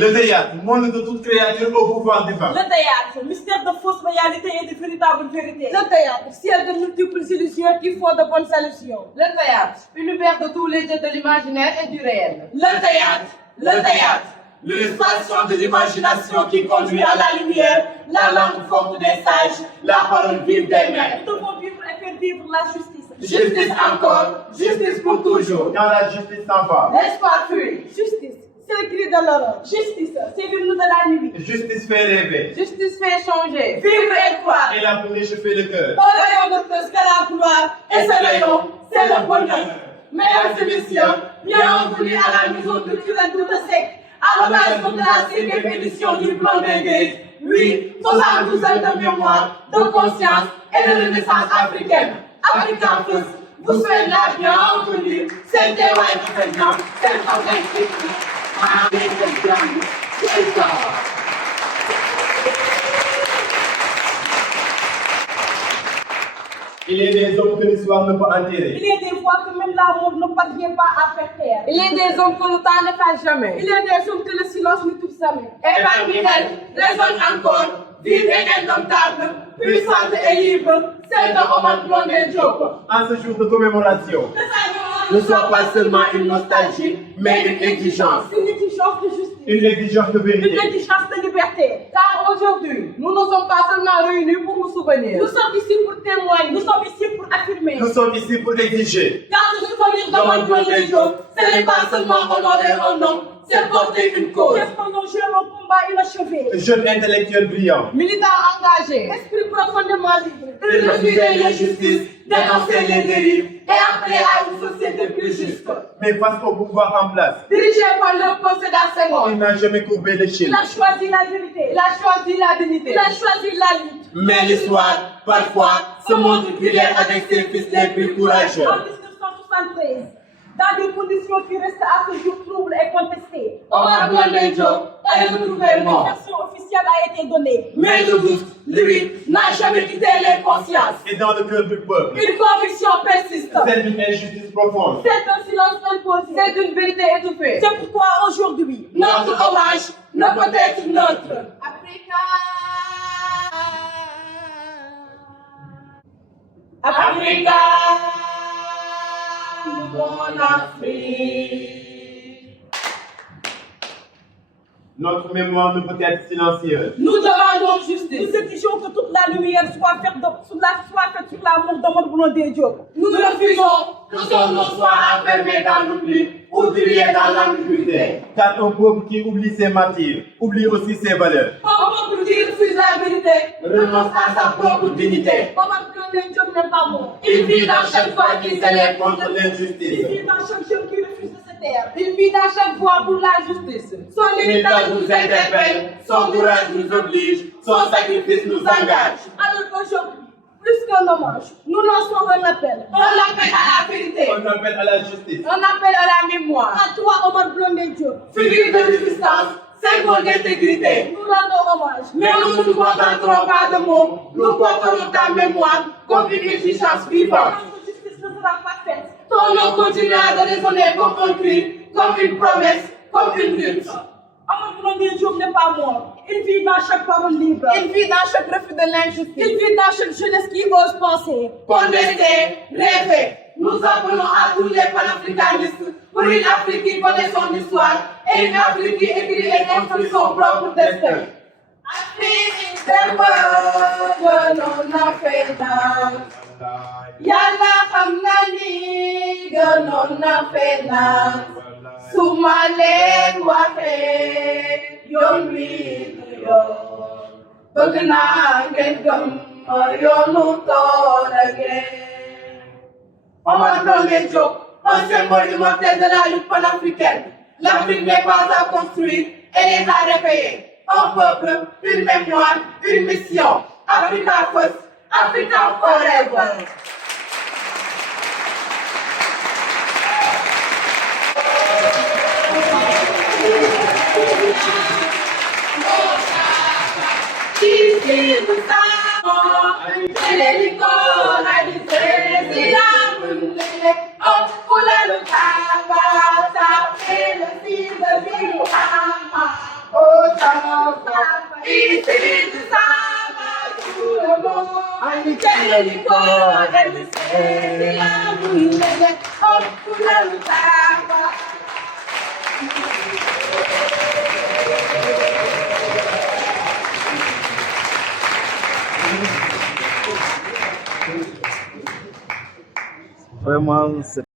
Le théâtre, monde de toute créature au pouvoir divin. Le théâtre, mystère de fausses réalités et de véritables vérités. Le théâtre, ciel de multiples illusions qui font de bonnes allusions. Le théâtre, univers de tous les jeux de l'imaginaire et du réel. Le théâtre, l'illustration de l'imagination qui conduit à la lumière, la langue forte des sages, la parole vive des mères. Nous devons vivre et faire vivre la justice. Justice encore, justice pour toujours. Quand la justice s'en va. L'espoir fuit. Justice, c'est le cri de l'horreur. Justice, c'est l'hymne de la nuit. Justice fait rêver. Justice fait changer. Vivre et croire. Et la pour réchauffer le cœur. Au rayon de plus qu'à la gloire, et ce rayon, c'est le bonheur. Mesdames et messieurs, bienvenue à la maison de Culture toute sec, à l'occasion de la 5e édition du plan d'Inguez. Oui, 72 ans de mémoire, de conscience et de renaissance africaine. Africa Plus, vous souhaite la bienvenue. C'est des white présidents, c'est le Il est des hommes que l'histoire ne peut enterrer. Il y a des fois que même l'amour ne parvient pas à faire taire. Il y a des hommes que le temps n'efface jamais. Il y a des hommes que le silence ne touche jamais. Et parmi elles, résonne encore, vive et indomptable, puissante et libre, celle de Omar Blondin Diop. En ce jour de commémoration, Ne soit pas seulement une nostalgie, mais une exigence. Une exigence de justice. une exigence de Une vérité. exigence de liberté. Car aujourd'hui, nous ne sommes pas seulement réunis pour nous souvenir. Nous sommes ici pour témoigner, nous sommes ici pour affirmer. Nous sommes ici pour exiger. Car se souvenir d'Omar Blondin Diop, ce n'est pas seulement honorer un homme, c'est porter une cause. Restons jeunes au combat inachevé. Jeune intellectuel brillant. Militants engagés. Esprit profondément libre. Il refuser l'injustice, dénoncer les dérives et appeler à une société plus juste. Mais face au pouvoir en place, Dirigé par le procédant Senghor. il n'a jamais courbé Il l'échine. a choisi la vérité. Il a choisi la dignité. Il a choisi la lutte. Mais l'histoire, parfois, Se montre cruelle avec ses fils les plus courageux. En courageux. 1973, dans des conditions qui restent à ce jour troubles et contestées, Omar Blondin Diop est retrouvé une mort. version officielle a été donnée. Mais le doute, lui, n'a jamais quitté les consciences. Et dans le cœur du peuple, Une conviction persiste. c'est une injustice profonde. C'est un silence imposé. C'est une vérité étouffée. C'est pourquoi aujourd'hui, notre hommage ne peut être neutre. Africa, mon Afrique. Notre mémoire ne peut être silencieuse. Nous demandons justice. Nous exigeons que toute la lumière soit faite sur l'amour d'Omar Blondin Diop. Nous refusons que son nom soit enfermé dans l'oubli ou tué dans l'ambiguïté. Car un peuple qui oublie ses martyrs, oublie aussi ses valeurs. Un peuple qui refuse la vérité renonce à sa propre dignité. Omar Blondin Diop n'est pas mort. Il vit dans chaque fois qu'il s'élève Contre Il l'injustice. vit dans chaque jeune qui refuse de se taire. Il vit dans chaque voie pour la justice. Son héritage nous interpelle, son courage nous oblige, son sacrifice nous engage. Alors qu'aujourd'hui, plus qu'un hommage, nous lançons un appel. On l'appelle à la vérité, On appelle à la justice. On appelle à la mémoire. À toi, Omar Blondin Diop, figure de résistance, symbole d'intégrité. nous rendons hommage. Mais nous ne nous contenterons pas de mots, nous porterons ta mémoire comme une exigence vivante. Notre justice ne sera pas faite. Ton nom continuera de résonner comme un cri, comme une promesse, comme une lutte. Omar Blondin Diop n'est pas mort. Il vit dans chaque parole libre. Il vit dans chaque refus de l'injustice. Il vit dans chaque jeunesse qui ose penser. Contester, rêver. Nous appelons à tous les panafricanistes pour une Afrique qui connaît son histoire et une Afrique qui écrit et construit son propre destin. Afrique, c'est que l'on a fait dans. Yàlla xam na ni gënoon na fenaan su ma leen waxee yoon wi du yoon bëgg naa ngeen gëm yoonu toolage. Omar Blondin Diop, un symbole immortel de la lutte panafricaine. L'Afrique n'est pas à construire, elle est à réveiller. Un peuple, une mémoire, une mission. Africa first, Africa forever. Vraiment, c'est